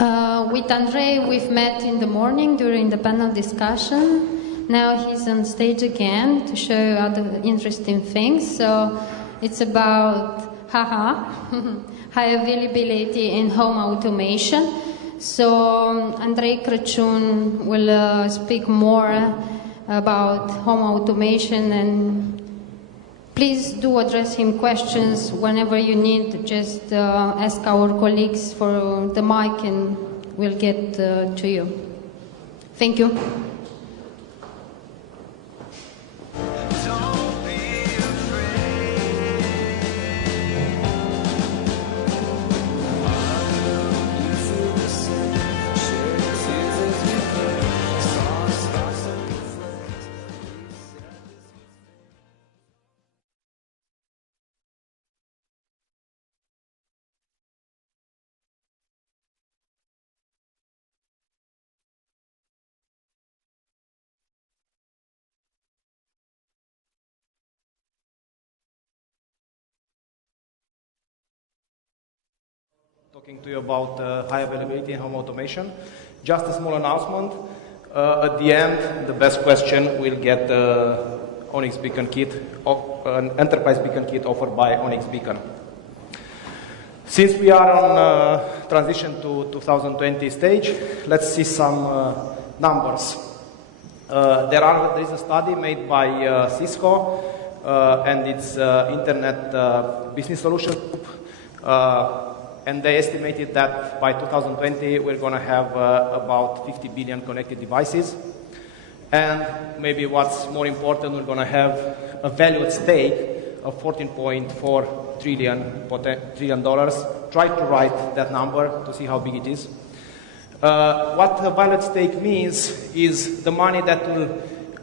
With Andrei, we've met in the morning during the panel discussion. Now he's on stage again to show other interesting things. So it's about high availability in home automation. So Andrei Craciun will speak more about home automation, and please do address him questions whenever you need. Just ask our colleagues for the mic and we'll get to you. Thank you. Talking to you about high availability and home automation. Just a small announcement. At the end, the best question will get the Onyx Beacon kit, an enterprise beacon kit offered by Onyx Beacon. Since we are on transition to 2020 stage, let's see some numbers. There is a study made by Cisco and its Internet Business Solutions Group. And they estimated that by 2020 we're going to have about 50 billion connected devices. And maybe what's more important, we're going to have a value at stake of $14.4 trillion. Try to write that number to see how big it is. What the value at stake means is the money that will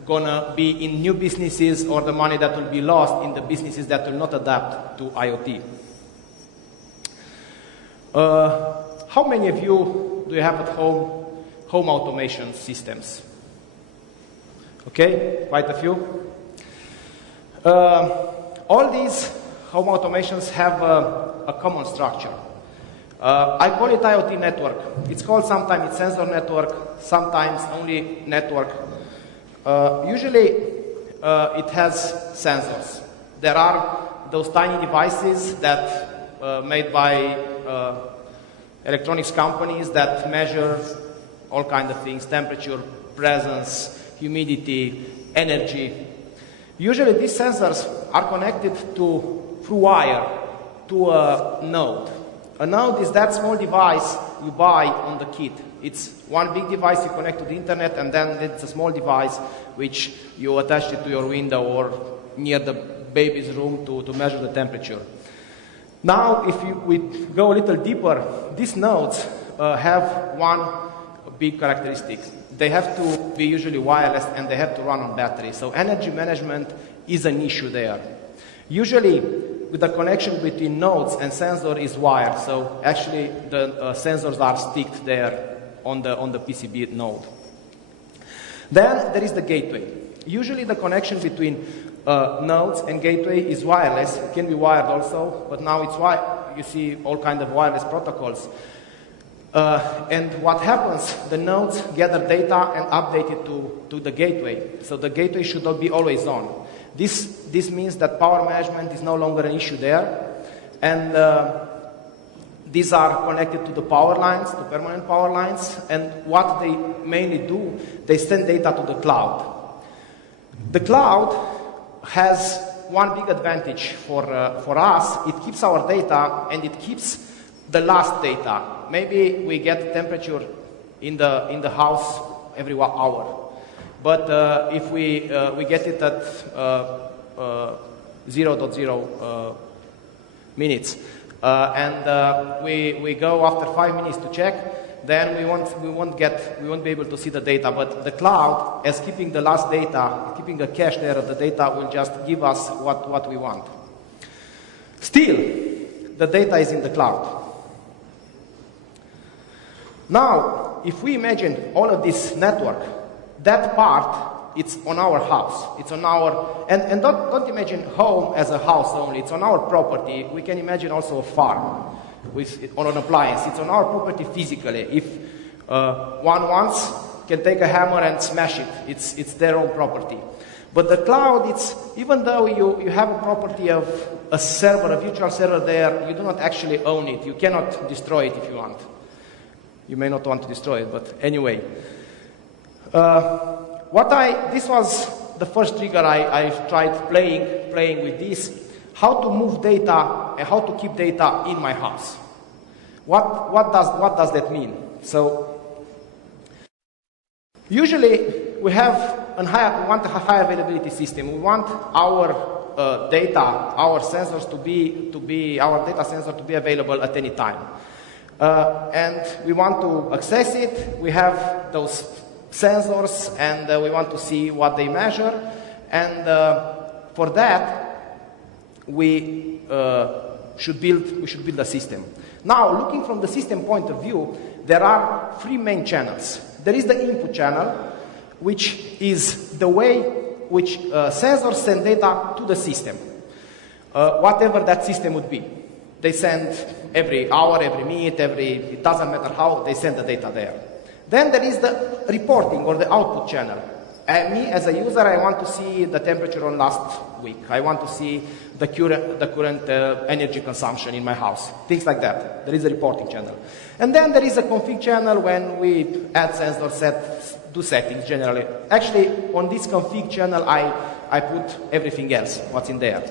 gonna be in new businesses or the money that will be lost in the businesses that will not adapt to IoT. How many of you do you have at home automation systems? Okay, quite a few. All these home automations have a common structure. I call it IoT network. It's called sometimes it's sensor network, sometimes only network. Usually it has sensors. There are those tiny devices that made by electronics companies that measure all kinds of things: temperature, presence, humidity, energy. Usually these sensors are connected through wire to a node. A node is that small device you buy on the kit. It's one big device you connect to the internet, and then it's a small device which you attach it to your window or near the baby's room to measure the temperature. Now, if we go a little deeper, these nodes have one big characteristic. They have to be usually wireless and they have to run on battery. So energy management is an issue there. Usually, with the connection between nodes and sensor is wired. So actually, the sensors are sticked there on the PCB node. Then there is the gateway. Usually, the connection between nodes and gateway is wireless. It can be wired also, but now it's you see all kinds of wireless protocols. And what happens, the nodes gather data and update it to the gateway. So the gateway should not be always on. This means that power management is no longer an issue there. And these are connected to the power lines, to permanent power lines. And what they mainly do, they send data to the cloud. The cloud has one big advantage for us. It keeps our data and it keeps the last data. Maybe we get temperature in the house every 1 hour. But if we get it at 0.0 minutes, and we go after 5 minutes to check, then we won't be able to see the data. But the cloud, as keeping the last data, keeping a cache there of the data, will just give us what we want. Still, the data is in the cloud. Now, if we imagine all of this network, that part, it's on our house. It's on our, and don't imagine home as a house only. It's on our property. We can imagine also a farm. on an appliance. It's on our property physically. If one wants, can take a hammer and smash it. It's their own property. But the cloud, even though you have a property of a server, a virtual server there, you do not actually own it. You cannot destroy it if you want. You may not want to destroy it, but anyway. This was the first trigger I tried playing with this. How to move data and how to keep data in my house. What does that mean? So usually we want a high availability system. We want our data, our sensors our data sensor to be available at any time. And we want to access it. We have those sensors and we want to see what they measure. And for that, we should build a system. Now, looking from the system point of view, there are three main channels. There is the input channel, which is the way which sensors send data to the system, whatever that system would be. They send every hour, every minute, it doesn't matter how, they send the data there. Then there is the reporting or the output channel. And me, as a user, I want to see the temperature on last week. I want to see the current energy consumption in my house, things like that. There is a reporting channel. And then there is a config channel when we add sensors, do settings generally. Actually, on this config channel, I put everything else, what's in there.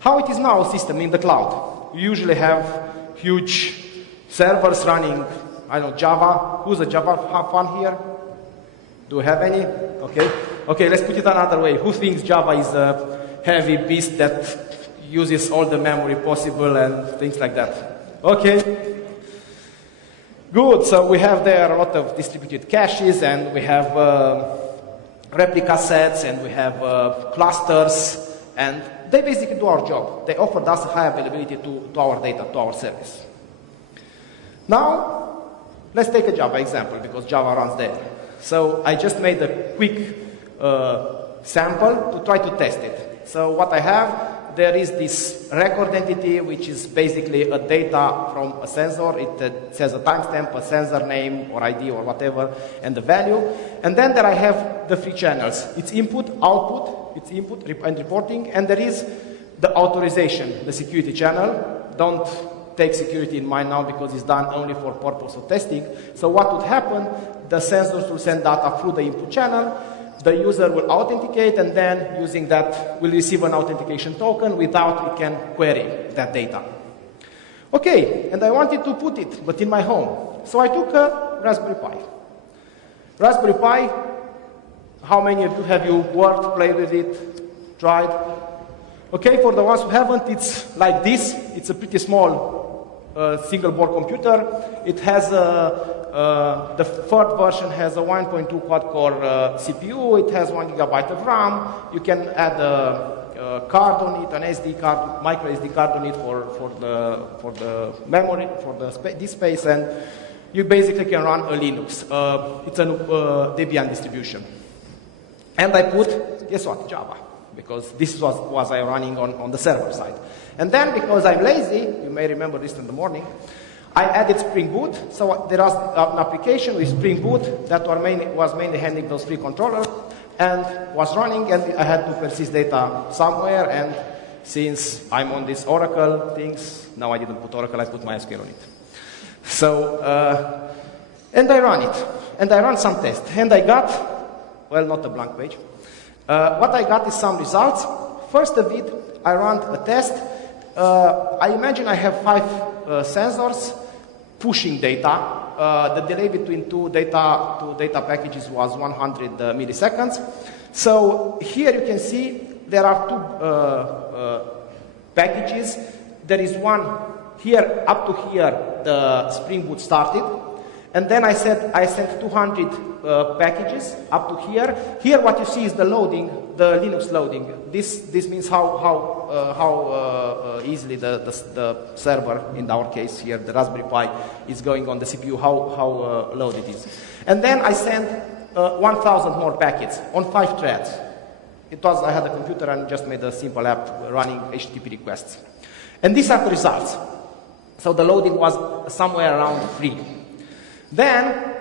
How it is now a system in the cloud? You usually have huge servers running, I don't know, Java. Who's a Java fan here? Do we have any? Okay, let's put it another way. Who thinks Java is a heavy beast that uses all the memory possible and things like that? Okay. Good, so we have there a lot of distributed caches and we have replica sets and we have clusters, and they basically do our job. They offer us high availability to our data, to our service. Now, let's take a Java example because Java runs there. So I just made a quick sample to try to test it. So what I have, there is this record entity, which is basically a data from a sensor. It says a timestamp, a sensor name or ID or whatever, and the value. And then there I have the three channels. It's input, output, it's input and reporting, and there is the authorization, the security channel. Don't take security in mind now because it's done only for purpose of testing. So what would happen? The sensors will send data through the input channel. The user will authenticate, and then using that will receive an authentication token. Without, it can query that data. Okay, and I wanted to put it, but in my home. So I took a Raspberry Pi. Raspberry Pi, how many of you have worked, played with it, tried? Okay, for the ones who haven't, it's like this. It's a pretty small single board computer. It has the third version has a 1.2 quad-core CPU. It has 1 gigabyte of RAM. You can add a card on it, an SD card, micro SD card on it for the memory, for the disk space, and you basically can run a Linux. It's a Debian distribution. And I put, guess what, Java, because this was I running on the server side. And then, because I'm lazy, you may remember this in the morning, I added Spring Boot. So there was an application with Spring Boot that was mainly handling those three controllers and was running, and I had to persist data somewhere. And since I'm on this Oracle things, now I didn't put Oracle, I put MySQL on it. So, and I run it. And I run some tests. And I got, well, not a blank page. What I got is some results. First of it, I ran a test. I imagine I have 5 sensors pushing data. The delay between two data packages was 100 milliseconds. So here you can see there are 2 packages. There is one here, up to here, the Spring Boot started. And then I sent 200 packages up to here. Here what you see is the loading, the Linux loading. This means how easily the server, in our case here, the Raspberry Pi, is going on the CPU, how low it is. And then I sent 1,000 more packets on 5 threads. I had a computer and just made a simple app running HTTP requests. And these are the results. So the loading was somewhere around 3. Then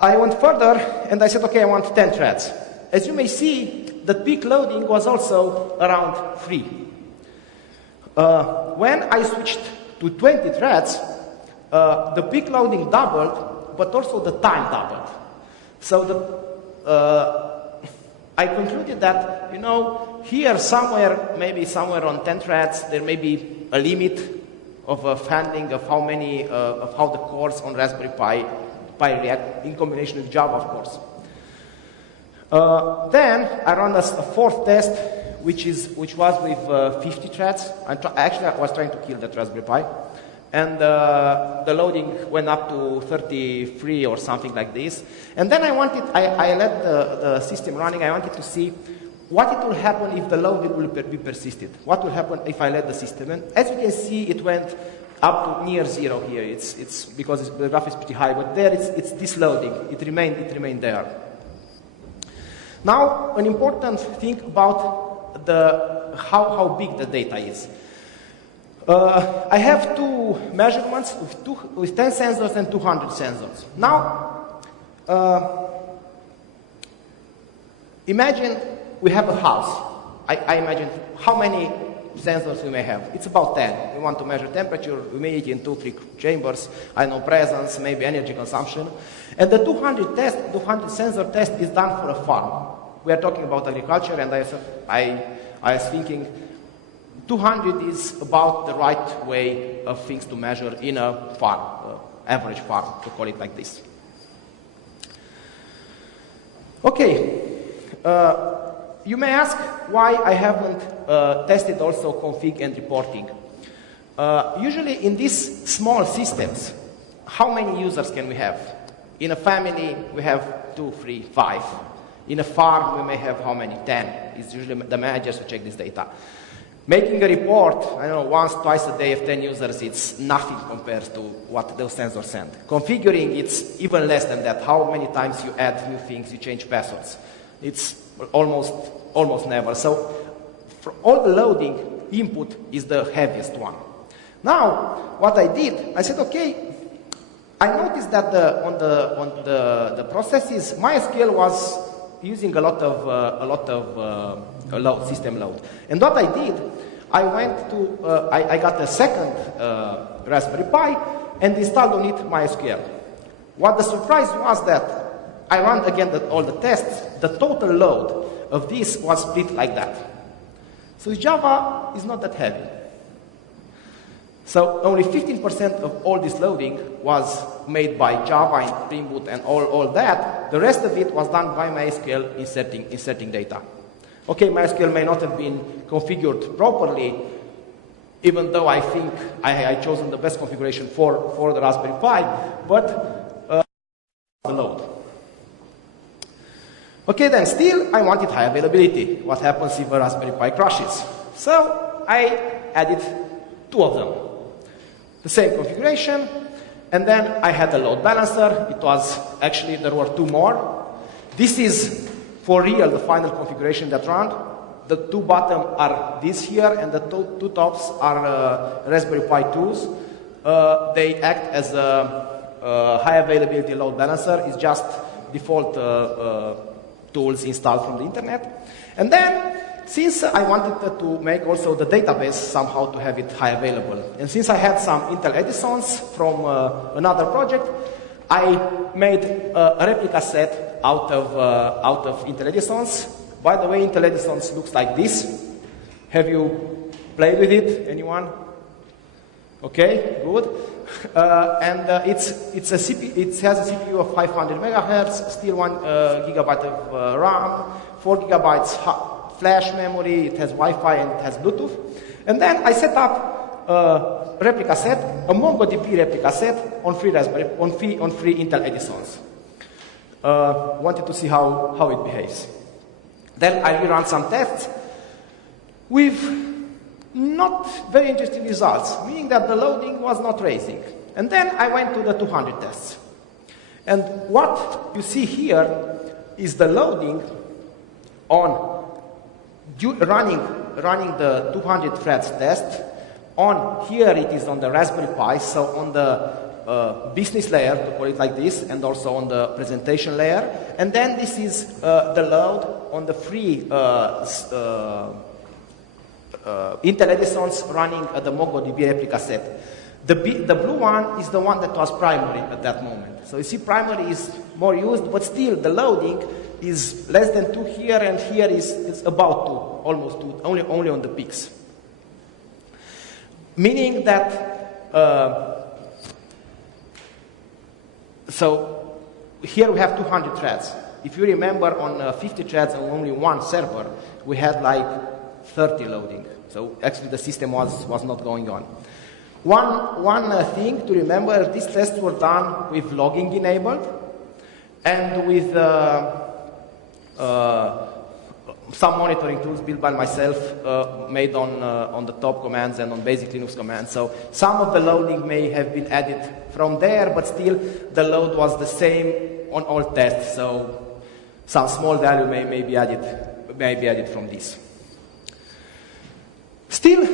I went further and I said, okay, I want 10 threads. As you may see, the peak loading was also around 3. When I switched to 20 threads, the peak loading doubled, but also the time doubled. So I concluded that, you know, here somewhere, maybe somewhere on 10 threads, there may be a limit of handling of how many, of how the cores on Raspberry Pi react in combination with Java, of course. Then I ran a fourth test, which was with 50 threads. Actually, I was trying to kill that Raspberry Pi. And the loading went up to 33 or something like this. And then I let the system running. I wanted to see what it will happen if the loading will be persisted. What will happen if I let the system? And as you can see, it went up to near 0 here. It's because the graph is pretty high, but there it's this loading. It remained there. Now, an important thing about how big the data is. I have 2 measurements with 10 sensors and 200 sensors. Now, imagine we have a house. I imagine how many sensors we may have. It's about 10. We want to measure temperature, humidity in 2-3 chambers, I know presence, maybe energy consumption. And the 200 sensor test is done for a farm. We are talking about agriculture, and I was thinking 200 is about the right way of things to measure in a farm, average farm, to call it like this. Okay. You may ask why I haven't tested also config and reporting. Usually in these small systems, how many users can we have? In a family, we have 2, 3, 5. In a farm, we may have how many? 10. It's usually the managers who check this data. Making a report, I don't know, once, twice a day of 10 users, it's nothing compared to what those sensors send. Configuring, it's even less than that. How many times you add new things, you change passwords. It's almost never. So for all the loading, input is the heaviest one. Now, what I did, I said, okay, I noticed that on the processes, MySQL was using a lot of system load. And what I did, I went to, I got a second Raspberry Pi and installed on it MySQL. What the surprise was that I ran again all the tests, the total load of this was split like that. So Java is not that heavy. So only 15% of all this loading was made by Java and Spring Boot and all that. The rest of it was done by MySQL inserting data. Okay, MySQL may not have been configured properly, even though I think I chosen the best configuration for the Raspberry Pi, but the load. Okay, then still I wanted high availability. What happens if a Raspberry Pi crashes? So I added 2 of them. The same configuration, and then I had a load balancer. It was actually, there were 2 more. This is for real the final configuration that ran. The 2 bottom are this here, and the 2 tops are Raspberry Pi 2s. They act as a high availability load balancer. It's just default tools installed from the internet. And then, since I wanted to make also the database somehow to have it high available, and since I had some Intel Edisons from another project, I made a replica set out of Intel Edisons. By the way, Intel Edisons looks like this. Have you played with it? Anyone? Okay, good. It has a CPU of 500 megahertz, still 1 gigabyte of RAM, 4 gigabytes flash memory, it has Wi-Fi and it has Bluetooth. And then I set up a replica set, a MongoDB replica set on free Intel Edisons. Wanted to see how it behaves. Then I rerun some tests with not very interesting results, meaning that the loading was not raising. And then I went to the 200 tests. And what you see here is the loading on running the 200 threads test Here it is on the Raspberry Pi, so on the business layer, to call it like this, and also on the presentation layer. And then this is the load on the free Intel Edisons running the MongoDB replica set. The blue one is the one that was primary at that moment. So you see, primary is more used, but still the loading is less than 2 here, and here is about 2, almost 2, only on the peaks. Meaning that, so here we have 200 threads. If you remember, on 50 threads and only one server, we had like 30 loading. So actually the system was not going on. One thing to remember, these tests were done with logging enabled and with some monitoring tools built by myself, made on the top commands and on basic Linux commands. So some of the loading may have been added from there, but still the load was the same on all tests. So some small value may be added from this. Still,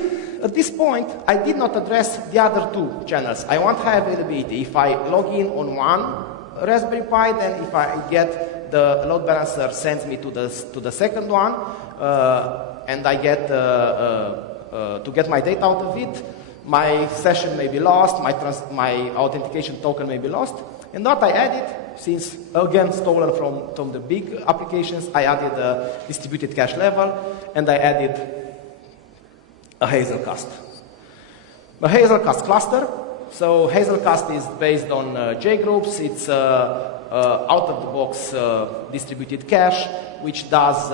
at this point, I did not address the other 2 channels. I want high availability. If I log in on one Raspberry Pi, then if I get the load balancer sends me to the second one, and I get to get my data out of it, my session may be lost, my authentication token may be lost. And what I added, since again stolen from the big applications, I added a distributed cache level, and I added a Hazelcast. A Hazelcast cluster. So Hazelcast is based on JGroups. It's out-of-the-box distributed cache, which does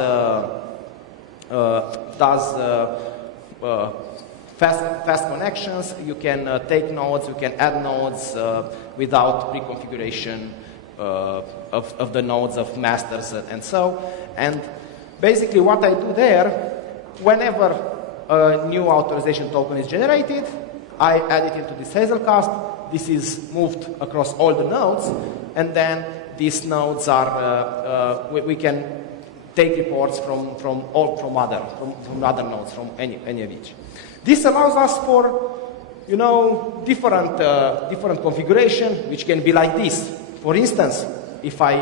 fast connections. You can take nodes, you can add nodes without pre-configuration of the nodes of masters and so. And basically what I do there, whenever a new authorization token is generated, I add it into this Hazelcast. This is moved across all the nodes, and then these nodes are we can take reports from other nodes, from any of each. This allows us for different configuration, which can be like this. For instance, if I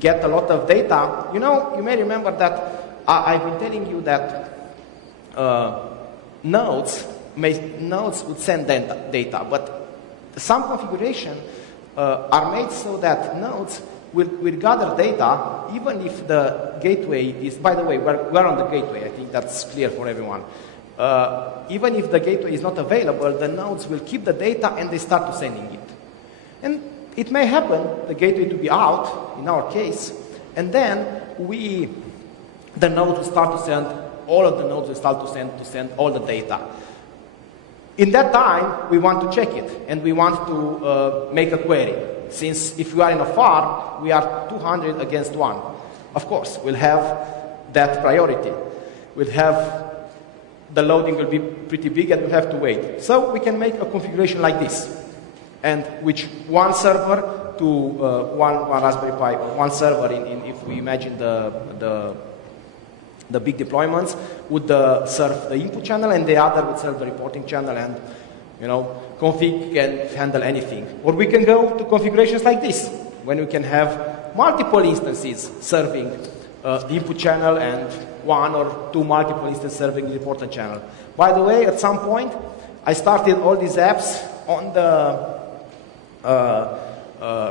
get a lot of data, you may remember that I've been telling you that nodes would send data, but some configuration are made so that nodes will gather data even if the gateway is, by the way, we're on the gateway, I think that's clear for everyone. Even if the gateway is not available, the nodes will keep the data and they start to sending it. And it may happen, the gateway to be out, in our case, and then the nodes will start to send, all of the nodes will start to send all the data. In that time, we want to check it, and we want to make a query. Since if we are in a farm, we are 200 against 1. Of course, we'll have that priority. We'll have, the loading will be pretty big, and we'll have to wait. So we can make a configuration like this, and which one server to one Raspberry Pi, one server, if we imagine the big deployments, would serve the input channel, and the other would serve the reporting channel, and config can handle anything. Or we can go to configurations like this, when we can have multiple instances serving the input channel and 1 or 2 multiple instances serving the reporting channel. By the way, at some point, I started all these apps on the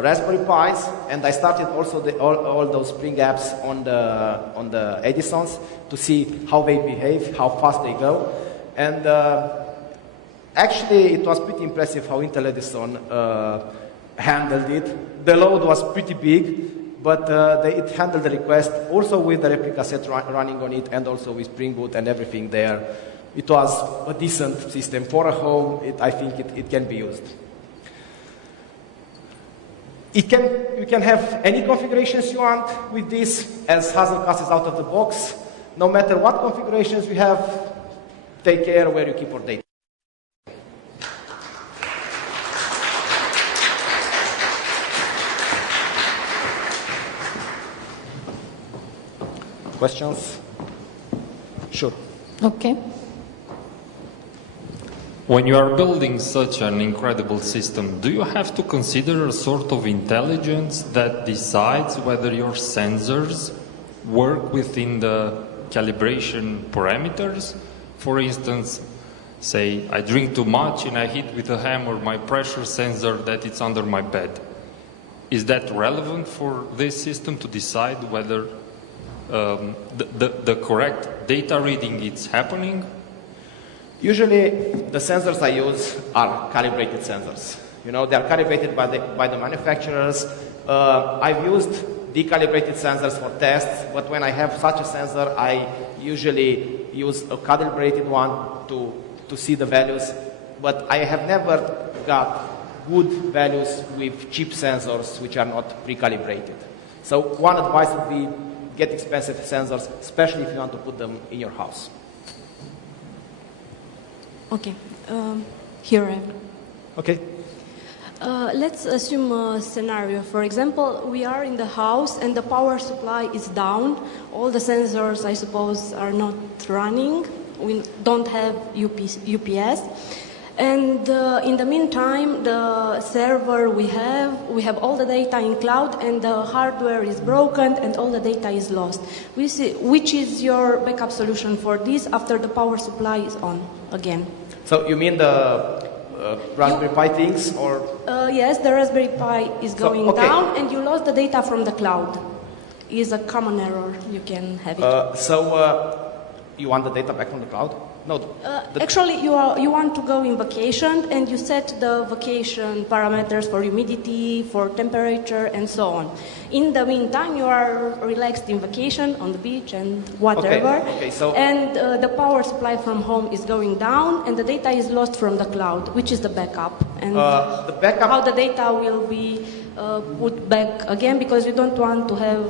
Raspberry Pis, and I started also all those Spring apps on the Edisons to see how they behave, how fast they go. And actually, it was pretty impressive how Intel Edison handled it. The load was pretty big, but it handled the request also with the replica set running on it, and also with Spring Boot and everything there. It was a decent system for a home. I think it can be used. You can have any configurations you want with this, as Hazelcast is out of the box. No matter what configurations you have, take care where you keep your data. Questions? Sure. Okay. When you are building such an incredible system, do you have to consider a sort of intelligence that decides whether your sensors work within the calibration parameters? For instance, say I drink too much and I hit with a hammer my pressure sensor that it's under my bed. Is that relevant for this system to decide whether the correct data reading is happening? Usually, the sensors I use are calibrated sensors. You know, they are calibrated by the manufacturers. I've used decalibrated sensors for tests, but when I have such a sensor, I usually use a calibrated one to see the values. But I have never got good values with cheap sensors which are not pre-calibrated. So one advice would be get expensive sensors, especially if you want to put them in your house. Okay, here I am. Okay. Let's assume a scenario. For example, we are in the house and the power supply is down. All the sensors, I suppose, are not running. We don't have UPS. And in the meantime, the server we have all the data in cloud and the hardware is broken and all the data is lost. We see, which is your backup solution for this after the power supply is on again? So you mean the Raspberry Pi things, or? Yes, the Raspberry Pi is going okay. down and you lost the data from the cloud. Is a common error, you can have it. You want the data back from the cloud? No. Actually, you want to go in vacation and you set the vacation parameters for humidity, for temperature, and so on. In the meantime, you are relaxed in vacation on the beach and whatever. Okay, and the power supply from home is going down and the data is lost from the cloud, which is the backup. And the backup, how the data will be put back again, because you don't want to have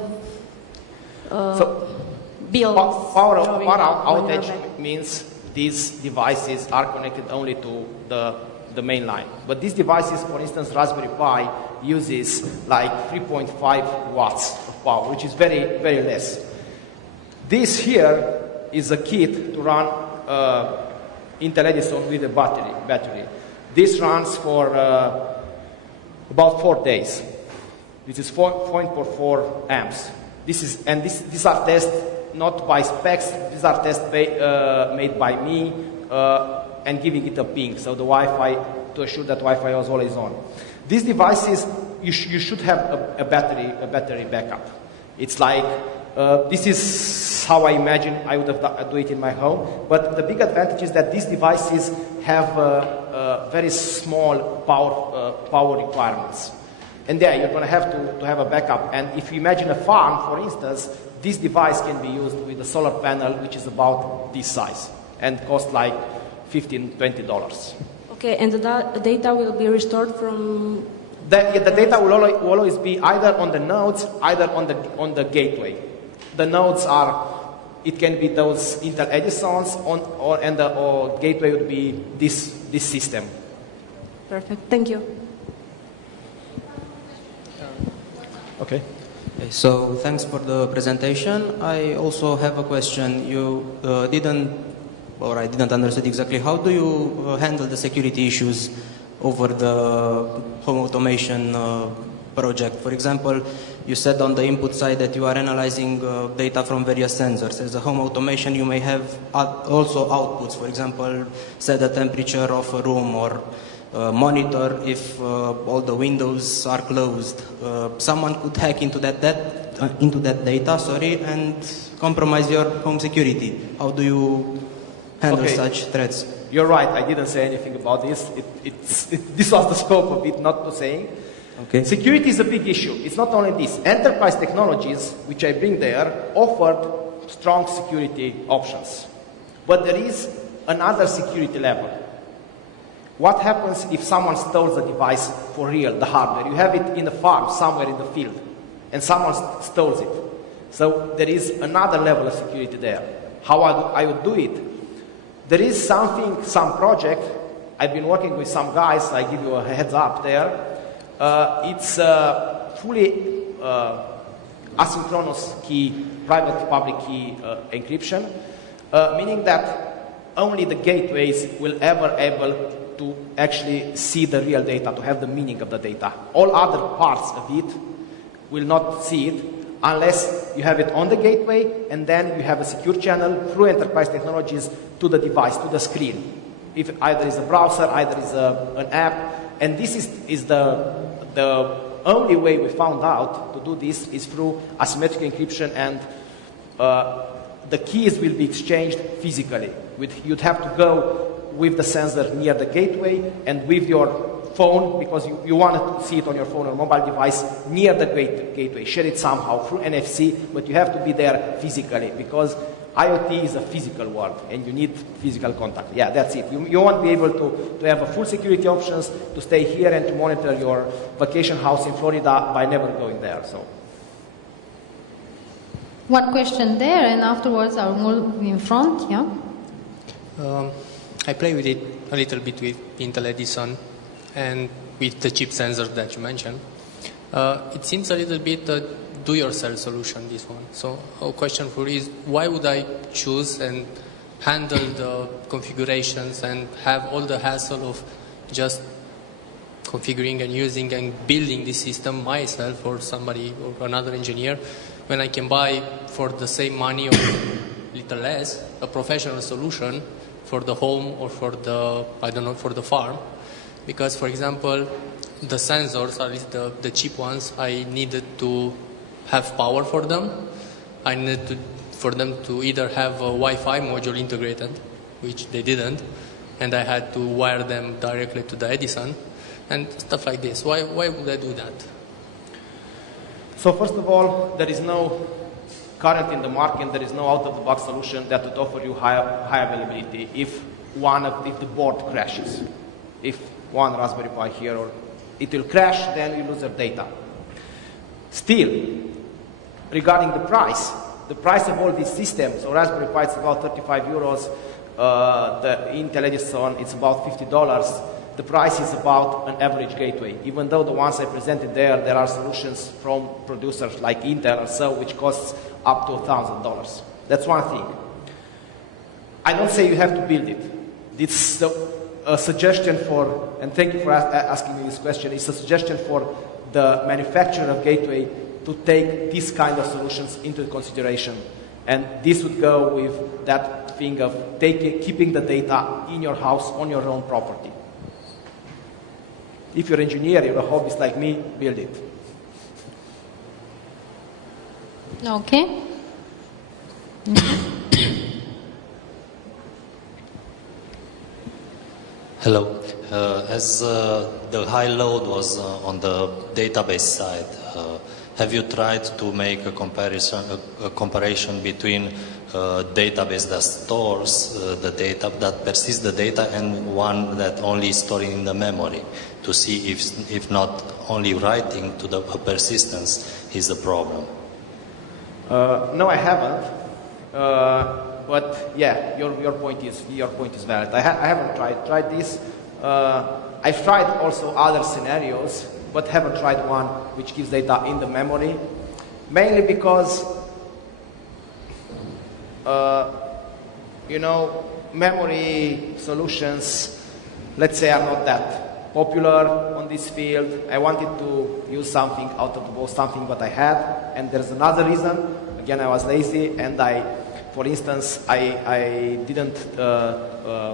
bills. Power outage means these devices are connected only to the main line. But these devices, for instance, Raspberry Pi uses like 3.5 watts of power, which is very, very less. This here is a kit to run Intel Edison with a battery. This runs for about 4 days. This is 4.44 amps. These are tests not by specs. These are tests made by me and giving it a ping, so the Wi-Fi, to assure that Wi-Fi was always on. These devices, you should have a battery backup. It's like this is how I imagine I would have do it in my home. But the big advantage is that these devices have very small power requirements. And there, you're going to have to have a backup. And if you imagine a farm, for instance, this device can be used with a solar panel, which is about this size, and cost like $15, $20. Okay, and the data will be restored from... The data will always be either on the nodes, either on the gateway. The nodes are, it can be those Intel Edisons, and the gateway would be this system. Perfect, thank you. Okay. So thanks for the presentation. I also have a question. I didn't understand exactly. How do you handle the security issues over the home automation project? For example, you said on the input side that you are analyzing data from various sensors. As a home automation, you may have also outputs. For example, set the temperature of a room, or monitor if all the windows are closed. Someone could hack into that data, and compromise your home security. How do you handle such threats? You're right. I didn't say anything about this. This was the scope of it, not to saying. Okay. Security is a big issue. It's not only this. Enterprise technologies, which I bring there, offered strong security options. But there is another security level. What happens if someone steals the device for real, the hardware? You have it in the farm, somewhere in the field, and someone steals it. So there is another level of security there. How I would do it? There is some project, I've been working with some guys, I give you a heads up there. It's fully asynchronous key, private public key encryption, meaning that only the gateways will ever able to actually see the real data, to have the meaning of the data. All other parts of it will not see it unless you have it on the gateway and then you have a secure channel through enterprise technologies to the device, to the screen. If either is a browser, either is an app, and this is the only way we found out to do this is through asymmetric encryption, and the keys will be exchanged physically. You'd have to go with the sensor near the gateway and with your phone, because you want to see it on your phone or mobile device near the gateway. Share it somehow through NFC, but you have to be there physically because IoT is a physical world and you need physical contact. Yeah, that's it. You won't be able to have a full security options to stay here and to monitor your vacation house in Florida by never going there. So. One question there, and afterwards I'll move in front. Yeah. I play with it a little bit with Intel Edison and with the chip sensors that you mentioned. It seems a little bit a do-yourself solution, this one. So a question for you is, why would I choose and handle the configurations and have all the hassle of just configuring and using and building this system myself or somebody or another engineer, when I can buy for the same money or little less a professional solution for the home or for the, I don't know, for the farm? Because, for example, the sensors, at least the cheap ones, I needed to have power for them. I needed for them to either have a Wi-Fi module integrated, which they didn't, and I had to wire them directly to the Edison and stuff like this. Why would I do that? So first of all, there is no current in the market, there is no out-of-the-box solution that would offer you high availability if the board crashes. If one Raspberry Pi here, or it will crash, then you lose your data. Still, regarding the price of all these systems, so Raspberry Pi is about 35 euros, the Intel Edison it's about $50. The price is about an average gateway. Even though the ones I presented there are solutions from producers like Intel or so, which costs up to $1,000. That's one thing. I don't say you have to build it. It's a suggestion for, and thank you for asking me this question, it's a suggestion for the manufacturer of gateway to take these kind of solutions into consideration. And this would go with that thing of keeping the data in your house on your own property. If you're an engineer, you're a hobbyist like me, build it. Okay. Hello. As the high load was on the database side, have you tried to make a comparison between database that stores the data, that persists the data, and one that only is storing in the memory, to see if not only writing to the persistence is the problem? No, I haven't. But yeah, your point is valid. I haven't tried this. I've tried also other scenarios, but haven't tried one which gives data in the memory, mainly because memory solutions, let's say, are not that popular on this field. I wanted to use something out of the box, something that I had, and there's another reason. Again, I was lazy, and for instance, I didn't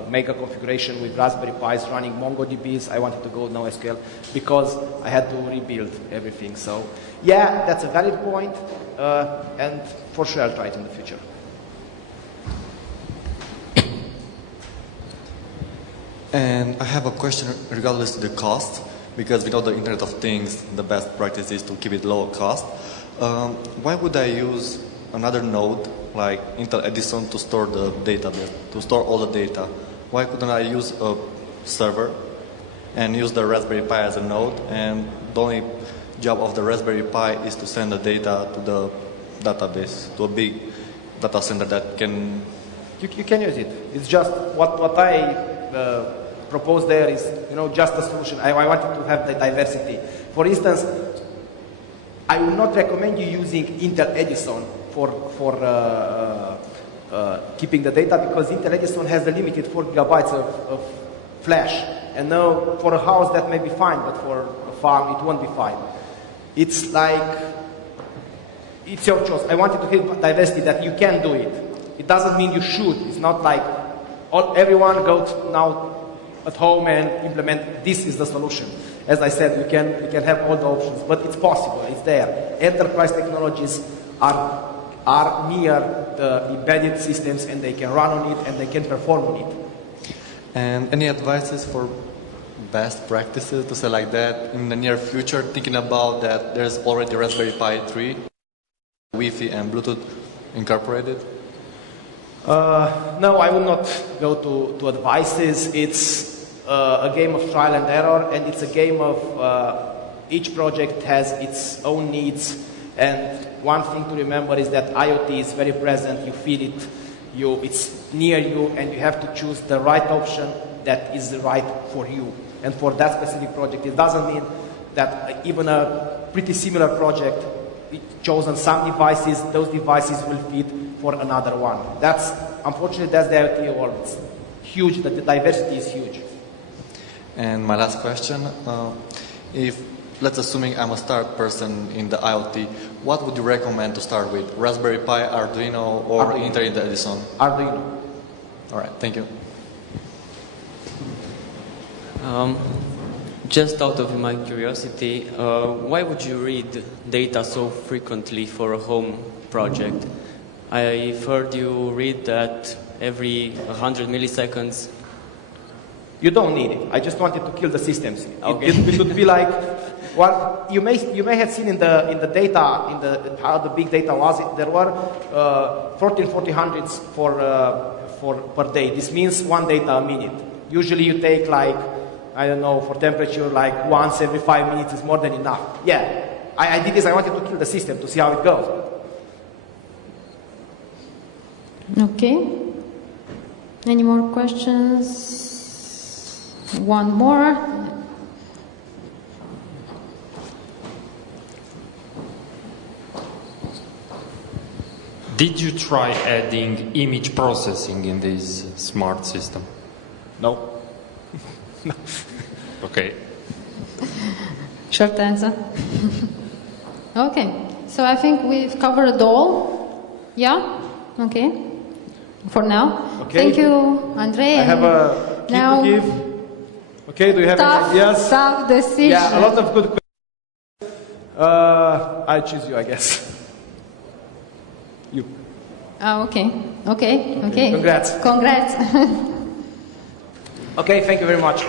make a configuration with Raspberry Pis running MongoDBs. I wanted to go NoSQL because I had to rebuild everything. So yeah, that's a valid point, and for sure I'll try it in the future. And I have a question regardless of the cost, because we know the Internet of Things, the best practice is to keep it low cost. Why would I use another node like Intel Edison to store the database, to store all the data? Why couldn't I use a server and use the Raspberry Pi as a node, and the only job of the Raspberry Pi is to send the data to the database, to a big data center that can... You can use it. It's just what I propose there is, just a solution. I wanted to have the diversity. For instance, I would not recommend you using Intel Edison for keeping the data, because Intel Edison has the limited 4 gigabytes of flash. And now for a house that may be fine, but for a farm it won't be fine. It's like, it's your choice. I wanted to have diversity that you can do it. It doesn't mean you should. It's not like everyone goes now at home and implement this is the solution. As I said, you can have all the options, but it's possible. It's there. Enterprise technologies are near the embedded systems, and they can run on it and they can perform on it. And any advices for best practices, to say like that, in the near future, thinking about that there's already Raspberry Pi 3, Wi-Fi and Bluetooth incorporated? No, I will not go to advices. It's a game of trial and error, and it's a game of each project has its own needs. And one thing to remember is that IoT is very present. You feel it, it's near you, and you have to choose the right option that is right for you and for that specific project. It doesn't mean that even a pretty similar project, chosen some devices, those devices will fit for another one. Unfortunately, that's the IoT world. It's huge. The diversity is huge. And my last question, if, let's assuming I'm a start person in the IoT, what would you recommend to start with? Raspberry Pi, Arduino, or Intel Edison? Arduino. All right, thank you. Just out of my curiosity, why would you read data so frequently for a home project? I've heard you read that every 100 milliseconds. You don't need it. I just wanted to kill the systems. Okay. It would be like, well, you may have seen in the data, how the big data was. There were 1400s for per day. This means one data a minute. Usually you take like, I don't know, for temperature, like once every 5 minutes is more than enough. Yeah, I did this. I wanted to kill the system to see how it goes. Okay. Any more questions? One more. Did you try adding image processing in this smart system? No. No. Okay. Short answer. Okay. So I think we've covered it all. Yeah? Okay. For now. Okay. Thank you, Andrei. I have a key to give. Okay, do you have any ideas? Tough decision. Yeah, a lot of good questions. I'll choose you, I guess. You. Okay. Okay. Okay. Congrats. Congrats. Okay, thank you very much.